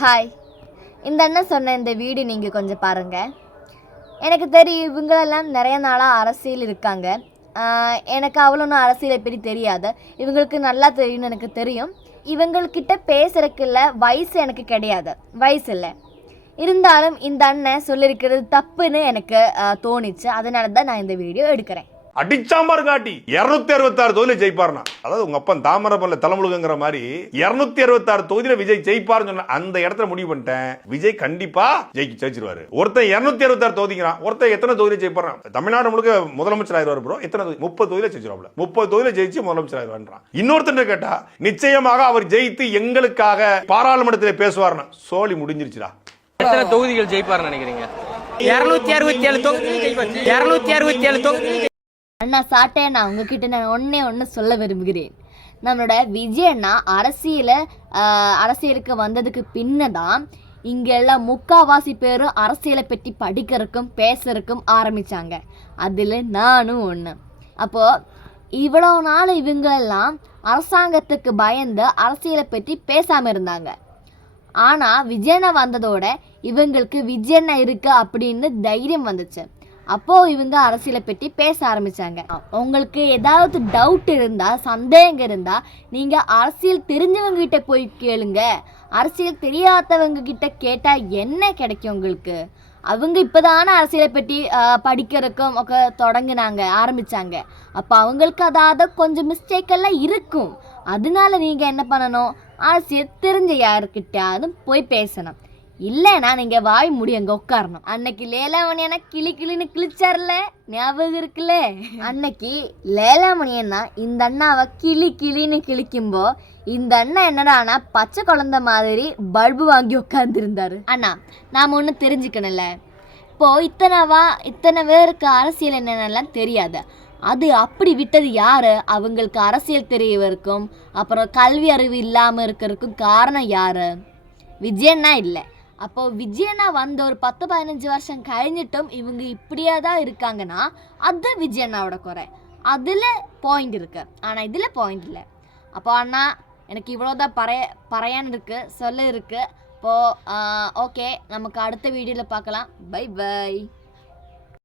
Hi, இந்த அண்ணன் சொன்ன இந்த வீடியோ நீங்கள் கொஞ்சம் பாருங்கள். எனக்கு தெரியும் இவங்களெல்லாம் நிறைய நாளாக அரசியல் இருக்காங்க. எனக்கு அவ்வளோன்னு அரசியலை பற்றி தெரியாது. இவங்களுக்கு நல்லா தெரியும்னு எனக்கு தெரியும். இவங்கக்கிட்ட பேசுகிறதுக்குள்ள வயசு எனக்கு கிடையாது, வயசு இல்லை. இருந்தாலும் இந்த அண்ணன் சொல்லியிருக்கிறது தப்புன்னு எனக்கு தோணிச்சு. அதனால தான் நான் இந்த வீடியோ எடுக்கிறேன். அடிச்சாம்பார் காட்டி 266 தொகுதியில ஜெயிப்பார்னா, அதாவது உங்க அப்பன் தாமரபல்ல தலைமுழுங்கிற மாதிரி 266 தொகுதியில விஜய் ஜெயிப்பார்னு சொன்ன அந்த இடத்துல முடிவு பண்ணிட்டேன். விஜய் கண்டிப்பா ஜெயிச்சிருவாரு. ஒருத்தன் 266 தொகுதிங்கிறான், ஒருத்தன் எத்தனை தொகுதியில ஜெயிப்பாரான்? தமிழ்நாடு முழுக்க முதலமைச்சர் ஆயிடுவார் ப்ரோ. எத்தனை 30 தொகுதியில ஜெயிச்சிருவாப்ல. 30 தொகுதியில ஜெயிச்சு முதலமைச்சர் ஆயிடுவான்றான். இன்னொருத்தன் கேட்டா நிச்சயமாக அவர் ஜெயித்து எங்களுக்காக பாராளுமன்றத்தில் பேசுவார்னா சோழி முடிஞ்சிருச்சுடா. எத்தனை தொகுதிகள் ஜெயிப்பார்னு நினைக்கிறீங்க? 267 தொகுதிகள் ஜெயிப்பார். 267 தொகுதிகள். அண்ணா சாட்டே, நான் உங்ககிட்ட நான் ஒன்று சொல்ல விரும்புகிறேன். நம்மளோட விஜய் அண்ணா அரசியலுக்கு வந்ததுக்கு பின்னதான் இங்கெல்லாம் முக்காவாசி பேரும் அரசியலை பற்றி படிக்கிறதுக்கும் பேசுறதுக்கும் ஆரம்பித்தாங்க. அதில் நானும் ஒன்று. அப்போது இவ்வளோ நாள் இவங்களெல்லாம் அரசாங்கத்துக்கு பயந்து அரசியலை பற்றி பேசாமல் இருந்தாங்க. ஆனால் விஜயண்ணா வந்ததோட இவங்களுக்கு விஜயண்ணா இருக்கு அப்படின்னு தைரியம் வந்துச்சு. அப்போது இவங்க அரசியலை பற்றி பேச ஆரம்பித்தாங்க. உங்களுக்கு ஏதாவது டவுட் இருந்தால், சந்தேகம் இருந்தால் நீங்கள் அரசியல் தெரிஞ்சவங்ககிட்ட போய் கேளுங்க. அரசியல் தெரியாதவங்க கிட்ட கேட்டால் என்ன கிடைக்கும் உங்களுக்கு? அவங்க இப்போதானே அரசியலை பற்றி படிக்கிறதுக்கும் ஆரம்பித்தாங்க. அப்போ அவங்களுக்கு அதாவது கொஞ்சம் மிஸ்டேக்கெல்லாம் இருக்கும். அதனால நீங்கள் என்ன பண்ணணும்? அரசியல் தெரிஞ்ச யாருக்கிட்டாவது போய் பேசணும். இல்லைன்னா நீங்கள் வாய் முடி அங்கே உட்காரணும். அன்னைக்கு லேலாமணியனா கிளின்னு கிழிச்சார்ல, ஞாபகம் இருக்குல்ல? அன்னைக்கு லேலாமணியன்னா இந்த அண்ணாவை கிளின்னு கிழிக்கும்போ இந்த அண்ணா என்னடானா பச்சை குழந்தை மாதிரி பல்பு வாங்கி உட்காந்துருந்தாரு. அண்ணா, நாம் ஒன்று தெரிஞ்சுக்கணும்ல, இப்போது இத்தனை பேருக்கு அரசியல் என்னென்னலாம் தெரியாது. அது அப்படி விட்டது யார்? அவங்களுக்கு அரசியல் தெரியவருக்கும் அப்புறம் கல்வி அறிவு இல்லாமல் இருக்கிறதுக்கும் காரணம் யார்? விஜயண்ணா இல்லை. அப்போது விஜயண்ணா வந்த ஒரு 10-15 வருஷம் கழிஞ்சிட்டும் இவங்க இப்படியே தான் இருக்காங்கன்னா அது விஜயண்ணாவோட குறை. அதில் பாயிண்ட் இருக்குது, ஆனால் இதில் பாயிண்ட் இல்லை. அப்போ அண்ணா, எனக்கு இவ்வளோதான் பறையான்னு இருக்குது, சொல்ல இருக்குது. இப்போது ஓகே, நமக்கு அடுத்த வீடியோவில் பார்க்கலாம். Bye by.